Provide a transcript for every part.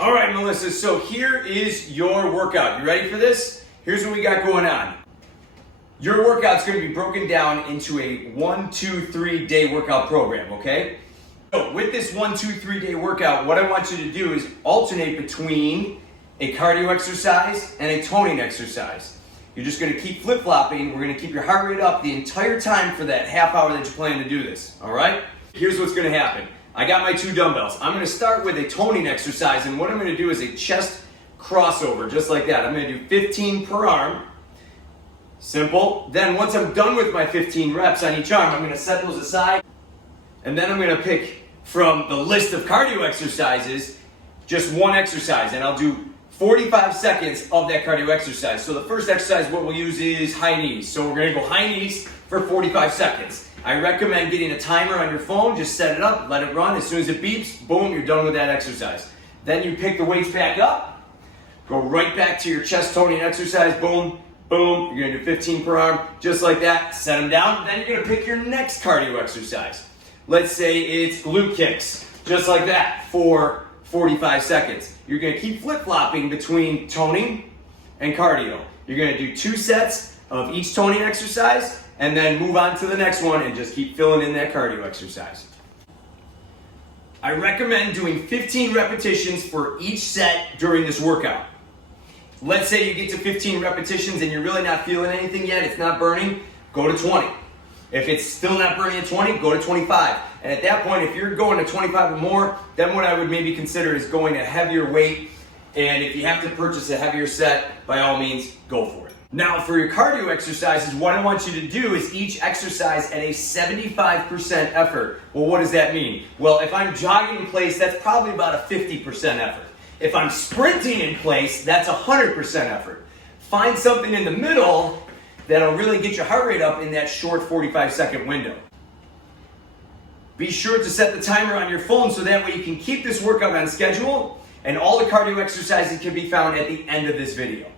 All right, Melissa, so here is your workout. You ready for this? Here's what we got going on. Your workout's gonna be broken down into a 1, 2, 3 day workout program, okay? So with this 1, 2, 3 day workout, what I want you to do is alternate between a cardio exercise and a toning exercise. You're just gonna keep flip-flopping. We're gonna keep your heart rate up the entire time for that half hour that you plan to do this, all right? Here's what's gonna happen. I got my 2 dumbbells. I'm gonna start with a toning exercise, and what I'm gonna do is a chest crossover, just like that. I'm gonna do 15 per arm. Simple. Then once I'm done with my 15 reps on each arm, I'm gonna set those aside, and then I'm gonna pick from the list of cardio exercises, just one exercise, and I'll do 45 seconds of that cardio exercise. So the first exercise, what we'll use is high knees. So we're gonna go high knees for 45 seconds. I recommend getting a timer on your phone, just set it up, let it run. As soon as it beeps, boom, you're done with that exercise. Then you pick the weights back up, go right back to your chest toning exercise, boom, boom. You're gonna do 15 per arm, just like that, set them down. Then you're gonna pick your next cardio exercise. Let's say it's glute kicks, just like that, for 45 seconds. You're gonna keep flip-flopping between toning and cardio. You're gonna do 2 sets of each toning exercise, and then move on to the next one and just keep filling in that cardio exercise. I recommend doing 15 repetitions for each set during this workout. Let's say you get to 15 repetitions and you're really not feeling anything yet, it's not burning, go to 20. If it's still not burning at 20, go to 25. And at that point, if you're going to 25 or more, then what I would maybe consider is going a heavier weight. And if you have to purchase a heavier set, by all means, go for it. Now, for your cardio exercises, what I want you to do is each exercise at a 75% effort. Well, what does that mean? Well, if I'm jogging in place, that's probably about a 50% effort. If I'm sprinting in place, that's 100% effort. Find something in the middle that'll really get your heart rate up in that short 45-second window. Be sure to set the timer on your phone so that way you can keep this workout on schedule, and all the cardio exercises can be found at the end of this video.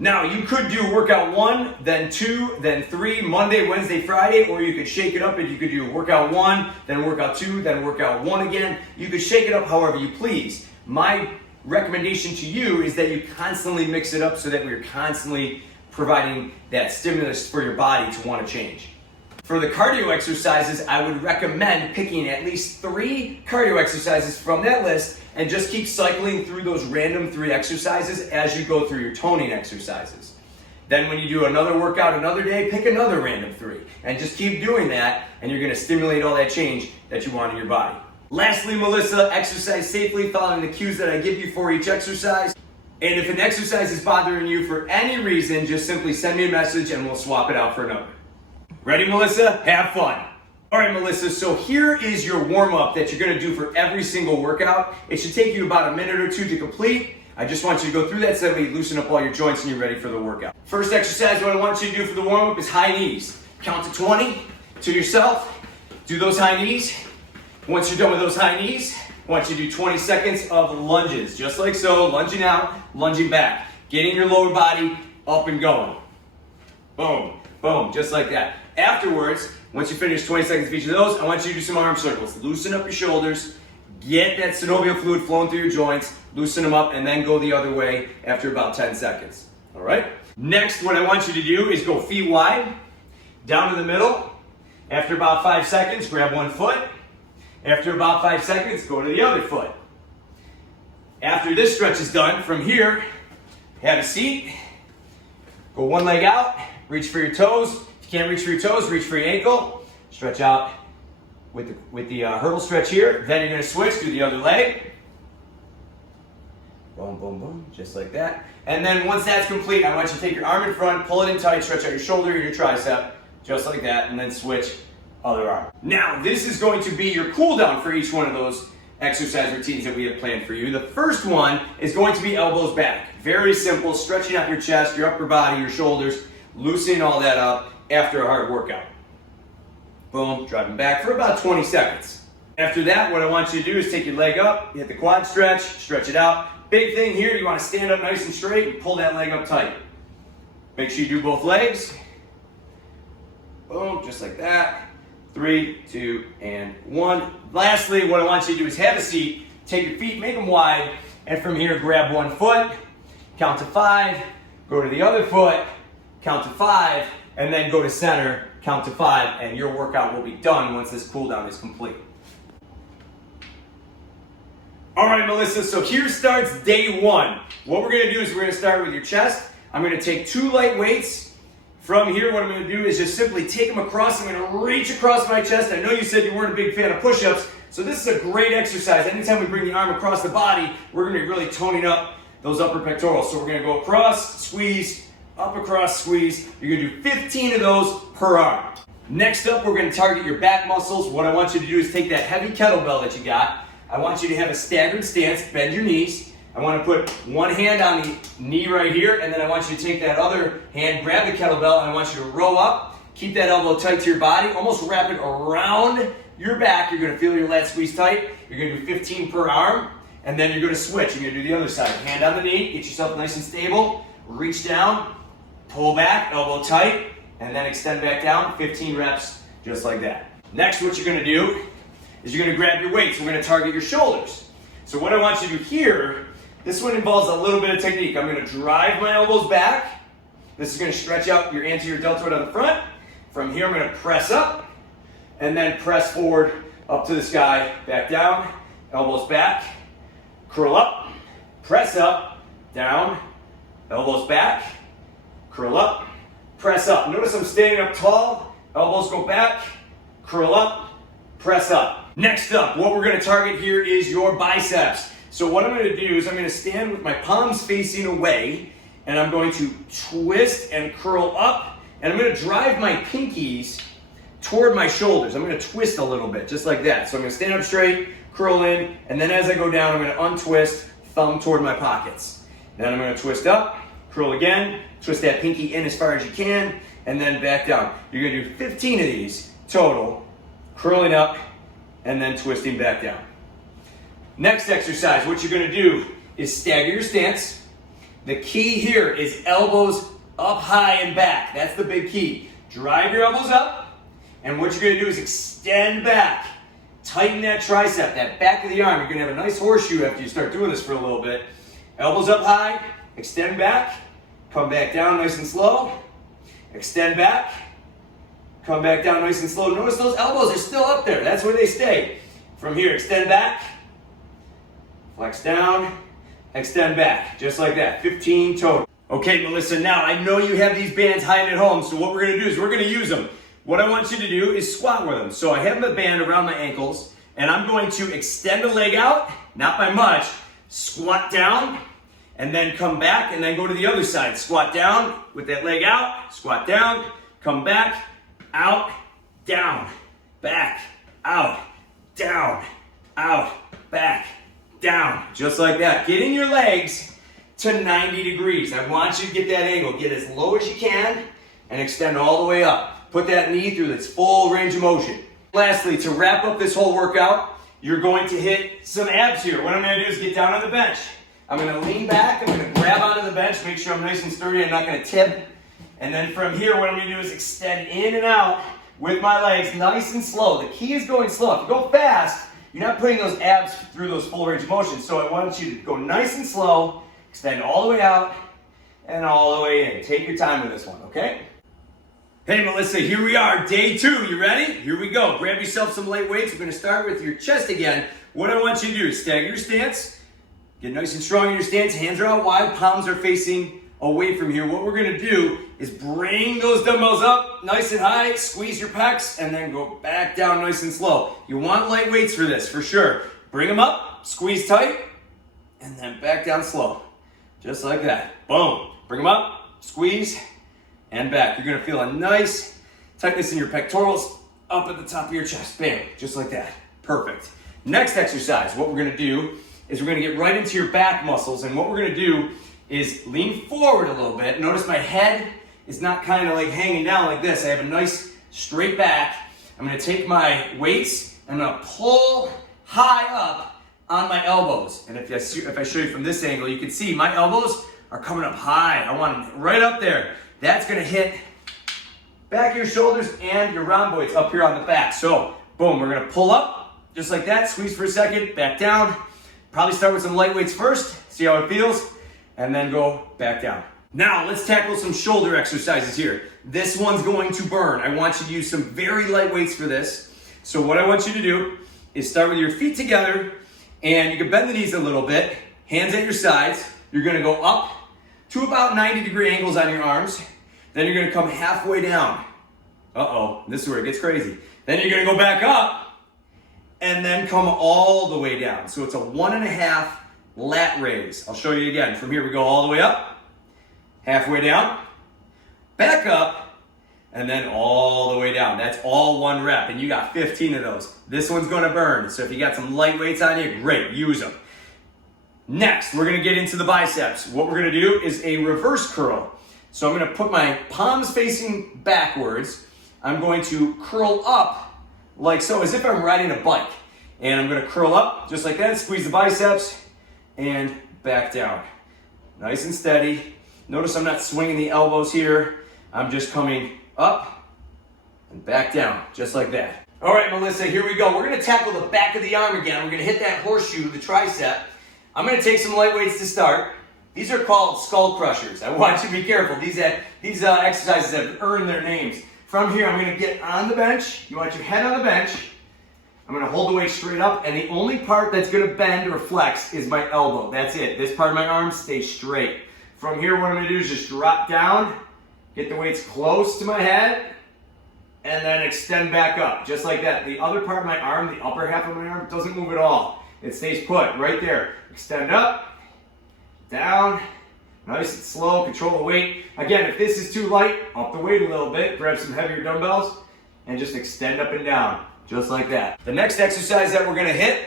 Now, you could do workout 1, then 2, then 3, Monday, Wednesday, Friday, or you could shake it up and you could do workout 1, then workout 2, then workout 1 again. You could shake it up however you please. My recommendation to you is that you constantly mix it up so that we're constantly providing that stimulus for your body to want to change. For the cardio exercises, I would recommend picking at least 3 cardio exercises from that list and just keep cycling through those random 3 exercises as you go through your toning exercises. Then when you do another workout another day, pick another random 3 and just keep doing that, and you're going to stimulate all that change that you want in your body. Lastly, Melissa, exercise safely following the cues that I give you for each exercise. And if an exercise is bothering you for any reason, just simply send me a message and we'll swap it out for another. Ready, Melissa? Have fun. All right, Melissa, so here is your warm-up that you're gonna do for every single workout. It should take you about a minute or 2 to complete. I just want you to go through that so that you loosen up all your joints and you're ready for the workout. First exercise, what I want you to do for the warm-up is high knees. Count to 20 to yourself. Do those high knees. Once you're done with those high knees, I want you to do 20 seconds of lunges, just like so, lunging out, lunging back. Getting your lower body up and going. Boom, boom, just like that. Afterwards, once you finish 20 seconds of each of those, I want you to do some arm circles. Loosen up your shoulders, get that synovial fluid flowing through your joints, loosen them up, and then go the other way after about 10 seconds. All right? Next, what I want you to do is go feet wide, down to the middle. After about 5 seconds, grab one foot. After about 5 seconds, go to the other foot. After this stretch is done, from here, have a seat. Go one leg out, reach for your toes. If you can't reach for your toes, reach for your ankle. Stretch out with the hurdle stretch here. Then you're gonna switch to the other leg. Boom, boom, boom, just like that. And then once that's complete, I want you to take your arm in front, pull it in tight, stretch out your shoulder and your tricep, just like that, and then switch other arm. Now, this is going to be your cool down for each one of those exercise routines that we have planned for you. The first one is going to be elbows back. Very simple, stretching out your chest, your upper body, your shoulders, loosening all that up after a hard workout. Boom, driving back for about 20 seconds. After that, what I want you to do is take your leg up, hit the quad stretch, stretch it out. Big thing here, you want to stand up nice and straight and pull that leg up tight. Make sure you do both legs. Boom, just like that. 3, 2, and 1. Lastly, what I want you to do is have a seat, take your feet, make them wide, and from here, grab one foot, count to 5, go to the other foot, count to 5, and then go to center, count to 5, and your workout will be done once this cool down is complete. All right, Melissa, so here starts day 1. What we're gonna do is we're gonna start with your chest. I'm gonna take 2 light weights. From here, what I'm gonna do is just simply take them across. I'm gonna reach across my chest. I know you said you weren't a big fan of push-ups, so this is a great exercise. Anytime we bring the arm across the body, we're gonna be really toning up those upper pectorals. So we're gonna go across, squeeze, up, across, squeeze. You're gonna do 15 of those per arm. Next up, we're gonna target your back muscles. What I want you to do is take that heavy kettlebell that you got. I want you to have a staggered stance, bend your knees. I want to put one hand on the knee right here, and then I want you to take that other hand, grab the kettlebell, and I want you to row up. Keep that elbow tight to your body, almost wrap it around your back. You're going to feel your lat squeeze tight. You're going to do 15 per arm, and then you're going to switch. You're going to do the other side. Hand on the knee, get yourself nice and stable. Reach down, pull back, elbow tight, and then extend back down. 15 reps, just like that. Next, what you're going to do is you're going to grab your weights. We're going to target your shoulders. So what I want you to do here, this one involves a little bit of technique. I'm going to drive my elbows back. This is going to stretch out your anterior deltoid on the front. From here, I'm going to press up and then press forward up to the sky, back down, elbows back, curl up, press up, down, elbows back, curl up, press up. Notice I'm standing up tall, elbows go back, curl up, press up. Next up, what we're going to target here is your biceps. So what I'm going to do is I'm going to stand with my palms facing away, and I'm going to twist and curl up, and I'm going to drive my pinkies toward my shoulders. I'm going to twist a little bit, just like that. So I'm going to stand up straight, curl in, and then as I go down, I'm going to untwist, thumb toward my pockets. Then I'm going to twist up, curl again, twist that pinky in as far as you can, and then back down. You're going to do 15 of these total, curling up, and then twisting back down. Next exercise, what you're going to do is stagger your stance. The key here is elbows up high and back. That's the big key. Drive your elbows up, and what you're going to do is extend back. Tighten that tricep, that back of the arm. You're going to have a nice horseshoe after you start doing this for a little bit. Elbows up high, extend back, come back down nice and slow. Extend back, come back down nice and slow. Notice those elbows are still up there. That's where they stay. From here, extend back, flex down, extend back. Just like that, 15 total. Okay, Melissa, now I know you have these bands hiding at home, so what we're gonna do is we're gonna use them. What I want you to do is squat with them. So I have the band around my ankles, and I'm going to extend a leg out, not by much, squat down, and then come back, and then go to the other side. Squat down with that leg out, squat down, come back, out, down, back, out, down, out, back, down. Just like that. Getting your legs to 90 degrees. I want you to get that angle. Get as low as you can and extend all the way up. Put that knee through its full range of motion. Lastly, to wrap up this whole workout, you're going to hit some abs here. What I'm going to do is get down on the bench. I'm going to lean back. I'm going to grab onto the bench, make sure I'm nice and sturdy. I'm not going to tip. And then from here, what I'm going to do is extend in and out with my legs nice and slow. The key is going slow. If you go fast, you're not putting those abs through those full range of motion. So I want you to go nice and slow, extend all the way out and all the way in. Take your time with this one, okay? Hey, Melissa, here we are, day 2. You ready? Here we go. Grab yourself some light weights. We're going to start with your chest again. What I want you to do is stagger your stance. Get nice and strong in your stance. Hands are out wide. Palms are facing away from here. What we're going to do is bring those dumbbells up nice and high. Squeeze your pecs and then go back down nice and slow. You want light weights for this, for sure. Bring them up, squeeze tight, and then back down slow. Just like that. Boom. Bring them up, squeeze, and back. You're going to feel a nice tightness in your pectorals up at the top of your chest. Bam. Just like that. Perfect. Next exercise, what we're going to do is we're going to get right into your back muscles. And what we're going to do is lean forward a little bit. Notice my head is not kind of like hanging down like this. I have a nice straight back. I'm going to take my weights. I'm going to pull high up on my elbows. And if I show you from this angle, you can see my elbows are coming up high. I want them right up there. That's going to hit back of your shoulders and your rhomboids up here on the back. So, boom, we're gonna pull up, just like that, squeeze for a second, back down. Probably start with some light weights first, see how it feels, and then go back down. Now, let's tackle some shoulder exercises here. This one's going to burn. I want you to use some very light weights for this. So what I want you to do is start with your feet together, and you can bend the knees a little bit, hands at your sides. You're gonna go up to about 90-degree angles on your arms. Then you're gonna come halfway down. Uh-oh, this is where it gets crazy. Then you're gonna go back up, and then come all the way down. So it's a 1.5 lat raise. I'll show you again. From here, we go all the way up, halfway down, back up, and then all the way down. That's all one rep, and you got 15 of those. This one's gonna burn, so if you got some light weights on you, great, use them. Next, we're gonna get into the biceps. What we're gonna do is a reverse curl. So I'm gonna put my palms facing backwards. I'm going to curl up like so, as if I'm riding a bike. And I'm gonna curl up just like that, squeeze the biceps, and back down. Nice and steady. Notice I'm not swinging the elbows here. I'm just coming up and back down, just like that. All right, Melissa, here we go. We're gonna tackle the back of the arm again. We're gonna hit that horseshoe, the tricep. I'm gonna take some light weights to start. These are called skull crushers. I want you to be careful. These exercises have earned their names. From here, I'm gonna get on the bench. You want your head on the bench. I'm gonna hold the weight straight up, and the only part that's gonna bend or flex is my elbow. That's it. This part of my arm stays straight. From here, what I'm gonna do is just drop down, get the weights close to my head, and then extend back up, just like that. The other part of my arm, the upper half of my arm, doesn't move at all. It stays put right there. Extend up, down, nice and slow, control the weight. Again, if this is too light, up the weight a little bit, grab some heavier dumbbells, and just extend up and down, just like that. The next exercise that we're gonna hit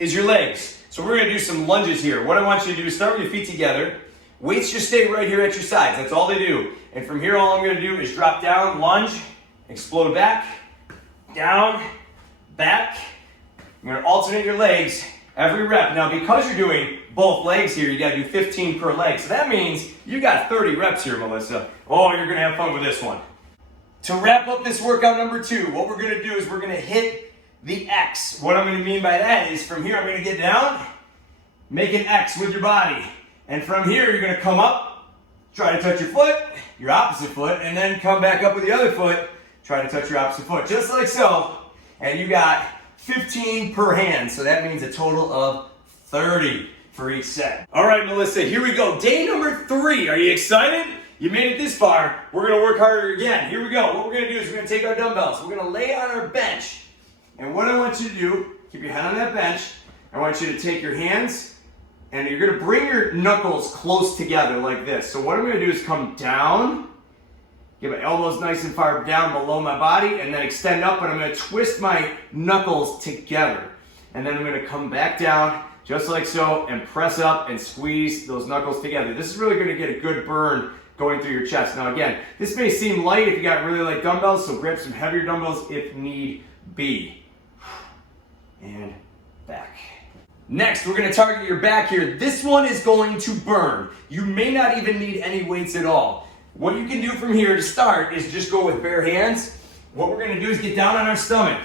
is your legs. So we're gonna do some lunges here. What I want you to do is start with your feet together. Weights just stay right here at your sides. That's all they do. And from here, all I'm gonna do is drop down, lunge, explode back, down, back. You're gonna alternate your legs every rep. Now, because you're doing both legs here, you gotta do 15 per leg. So that means you got 30 reps here, Melissa. Oh, you're gonna have fun with this one. To wrap up this workout number 2, what we're gonna do is we're gonna hit the X. What I'm gonna mean by that is from here, I'm gonna get down, make an X with your body. And from here, you're gonna come up, try to touch your foot, your opposite foot, and then come back up with the other foot, try to touch your opposite foot, just like so. And you got 15 per hand, so that means a total of 30 for each set. All right, Melissa, here we go. Day number 3. Are you excited? You made it this far. We're gonna work harder again. Here we go. What we're gonna do is we're gonna take our dumbbells. We're gonna lay on our bench. And what I want you to do, keep your head on that bench. I want you to take your hands and you're gonna bring your knuckles close together like this. So what I'm gonna do is come down, get my elbows nice and far down below my body, and then extend up, and I'm gonna twist my knuckles together. And then I'm gonna come back down, just like so, and press up and squeeze those knuckles together. This is really gonna get a good burn going through your chest. Now again, this may seem light if you got really light dumbbells, so grab some heavier dumbbells if need be. And back. Next, we're gonna target your back here. This one is going to burn. You may not even need any weights at all. What you can do from here to start is just go with bare hands. What we're gonna do is get down on our stomach.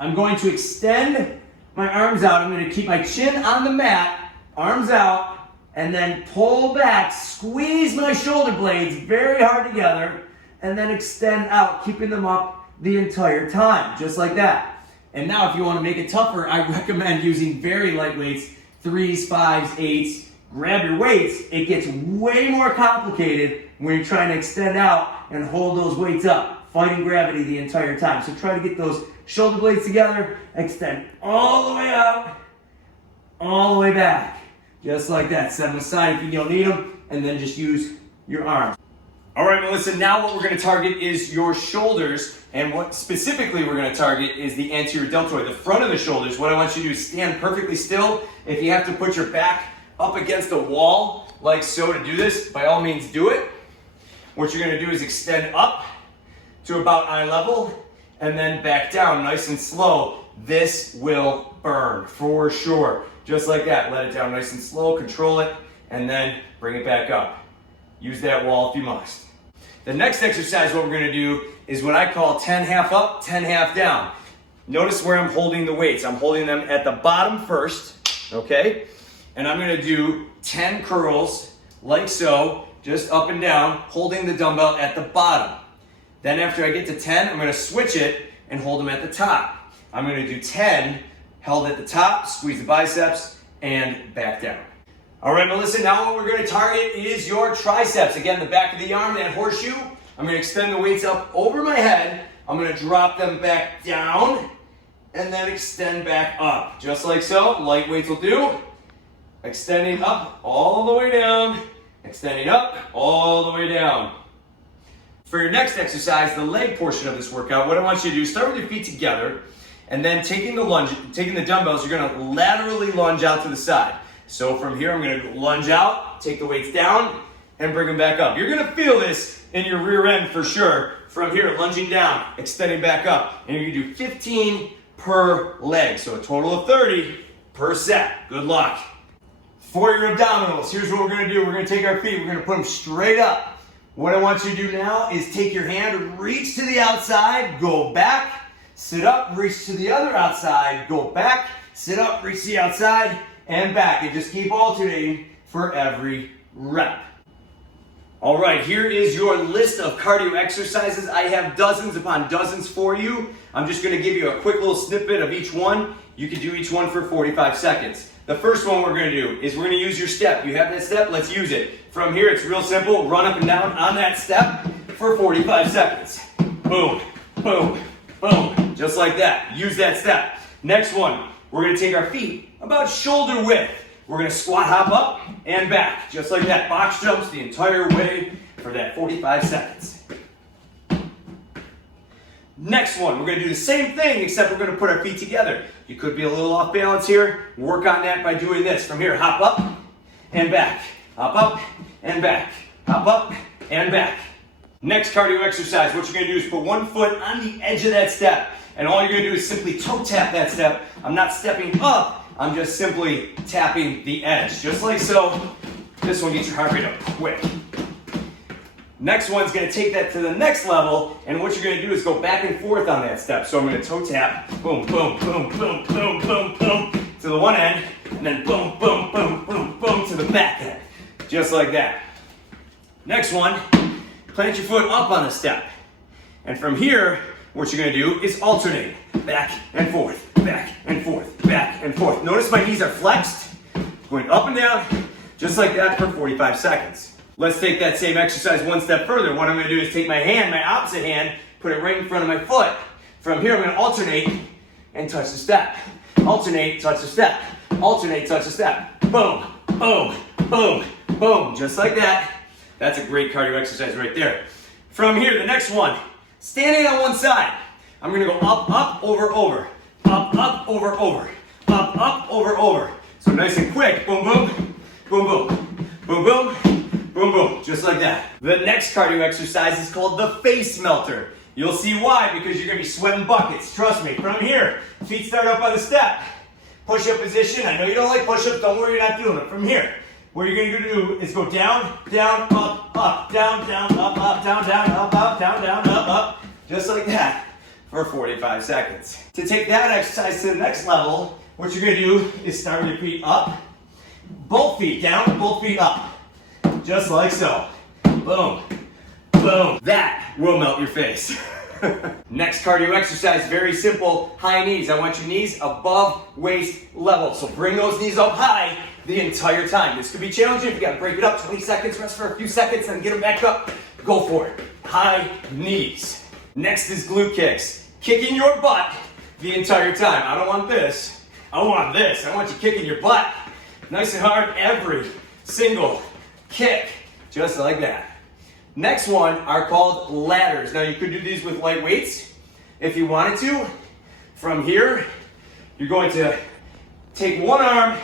I'm going to extend my arms out. I'm gonna keep my chin on the mat, arms out, and then pull back, squeeze my shoulder blades very hard together, and then extend out, keeping them up the entire time, just like that. And now if you wanna make it tougher, I recommend using very light weights, 3s, 5s, 8s. Grab your weights. It gets way more complicated when you're trying to extend out and hold those weights up, fighting gravity the entire time. So try to get those shoulder blades together, extend all the way out, all the way back. Just like that. Set them aside if you don't need them, and then just use your arm. All right, Melissa, now what we're gonna target is your shoulders, and what specifically we're gonna target is the anterior deltoid, the front of the shoulders. What I want you to do is stand perfectly still. If you have to put your back up against the wall, like so, to do this, by all means do it. What you're gonna do is extend up to about eye level, and then back down nice and slow. This will burn for sure. Just like that, let it down nice and slow, control it, and then bring it back up. Use that wall if you must. The next exercise, what we're gonna do is what I call 10 half up, 10 half down. Notice where I'm holding the weights. I'm holding them at the bottom first, okay? And I'm gonna do 10 curls, like so, just up and down, holding the dumbbell at the bottom. Then after I get to 10, I'm gonna switch it and hold them at the top. I'm gonna do 10, held at the top, squeeze the biceps, and back down. All right, Melissa, now what we're gonna target is your triceps. Again, the back of the arm, that horseshoe. I'm gonna extend the weights up over my head. I'm gonna drop them back down and then extend back up. Just like so, light weights will do. Extending up all the way down, extending up all the way down. For your next exercise, the leg portion of this workout, what I want you to do is start with your feet together and then taking the dumbbells, you're gonna laterally lunge out to the side. So from here, I'm gonna lunge out, take the weights down, and bring them back up. You're gonna feel this in your rear end for sure. From here, lunging down, extending back up. And you're gonna do 15 per leg. So a total of 30 per set. Good luck. For your abdominals, here's what we're gonna do. We're gonna take our feet, we're gonna put them straight up. What I want you to do now is take your hand, reach to the outside, go back, sit up, reach to the other outside, go back, sit up, reach to the outside, and back. And just keep alternating for every rep. All right, here is your list of cardio exercises. I have dozens upon dozens for you. I'm just gonna give you a quick little snippet of each one. You can do each one for 45 seconds. The first one we're gonna do is we're gonna use your step. You have that step, let's use it. From here, it's real simple. Run up and down on that step for 45 seconds. Boom, boom, boom, just like that. Use that step. Next one, we're gonna take our feet about shoulder width. We're gonna squat hop up and back, just like that. Box jumps the entire way for that 45 seconds. Next one, we're gonna do the same thing, except we're gonna put our feet together. You could be a little off balance here. Work on that by doing this. From here, hop up and back. Hop up and back. Hop up and back. Next cardio exercise, what you're gonna do is put one foot on the edge of that step. And all you're gonna do is simply toe tap that step. I'm not stepping up, I'm just simply tapping the edge. Just like so. This one gets your heart rate up quick. Next one's gonna take that to the next level, and what you're gonna do is go back and forth on that step. So I'm gonna toe tap, boom, boom, boom, boom, boom, boom, boom, to the one end, and then boom, boom, boom, boom, boom, to the back end. Just like that. Next one, plant your foot up on a step. And from here, what you're gonna do is alternate, back and forth, back and forth, back and forth. Notice my knees are flexed, going up and down, just like that for 45 seconds. Let's take that same exercise one step further. What I'm gonna do is take my hand, my opposite hand, put it right in front of my foot. From here, I'm gonna alternate and touch the step. Alternate, touch the step. Alternate, touch the step. Boom, boom, boom, boom, just like that. That's a great cardio exercise right there. From here, the next one, standing on one side. I'm gonna go up, up, over, over. Up, up, over, over. Up, up, over, over. So nice and quick, boom, boom, boom, boom, boom, boom, boom, boom, just like that. The next cardio exercise is called the face melter. You'll see why, because you're gonna be sweating buckets. Trust me, from here, feet start up on the step. Push-up position, I know you don't like push-ups, don't worry, you're not doing it. From here, what you're gonna do is go down, down, up, up, down, down, up, up, down, down, up, up, down, down, up, up, just like that for 45 seconds. To take that exercise to the next level, what you're gonna do is start with your feet up, both feet down, both feet up. Just like so. Boom, boom. That will melt your face. Next cardio exercise, very simple, high knees. I want your knees above waist level. So bring those knees up high the entire time. This could be challenging. If you gotta break it up, 20 seconds, rest for a few seconds, then get them back up. Go for it. High knees. Next is glute kicks. Kicking your butt the entire time. I don't want this. I want this. I want you kicking your butt nice and hard every single kick, just like that. Next one are called ladders. Now you could do these with light weights if you wanted to. From here, you're going to take one arm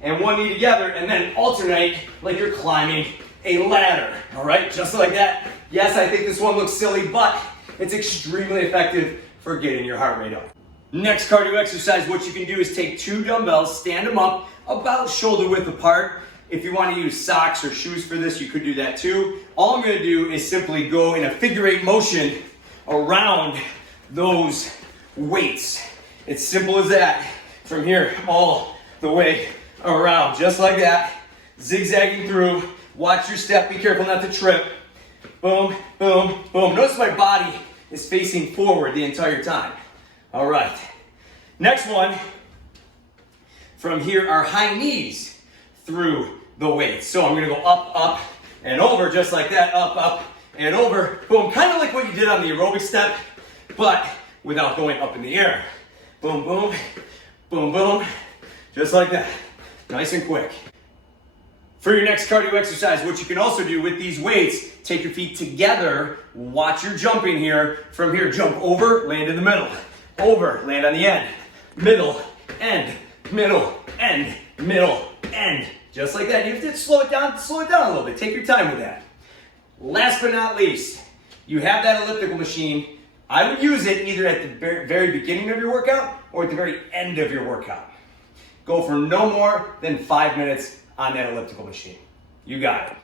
and one knee together and then alternate like you're climbing a ladder. All right, just like that. Yes, I think this one looks silly, but it's extremely effective for getting your heart rate up. Next cardio exercise, what you can do is take two dumbbells, stand them up about shoulder width apart. If you want to use socks or shoes for this, you could do that too. All I'm going to do is simply go in a figure 8 motion around those weights. It's simple as that. From here all the way around, just like that. Zigzagging through. Watch your step. Be careful not to trip. Boom, boom, boom. Notice my body is facing forward the entire time. All right. Next one. From here, our high knees through the weights. So I'm going to go up, up, and over, just like that. Up, up, and over. Boom. Kind of like what you did on the aerobic step, but without going up in the air. Boom, boom, boom, boom. Just like that. Nice and quick. For your next cardio exercise, what you can also do with these weights, take your feet together, watch your jumping here. From here, jump over, land in the middle. Over, land on the end. Middle, end, middle, end, middle, end. Just like that. You have to slow it down a little bit. Take your time with that. Last but not least, you have that elliptical machine. I would use it either at the very beginning of your workout or at the very end of your workout. Go for no more than 5 minutes on that elliptical machine. You got it.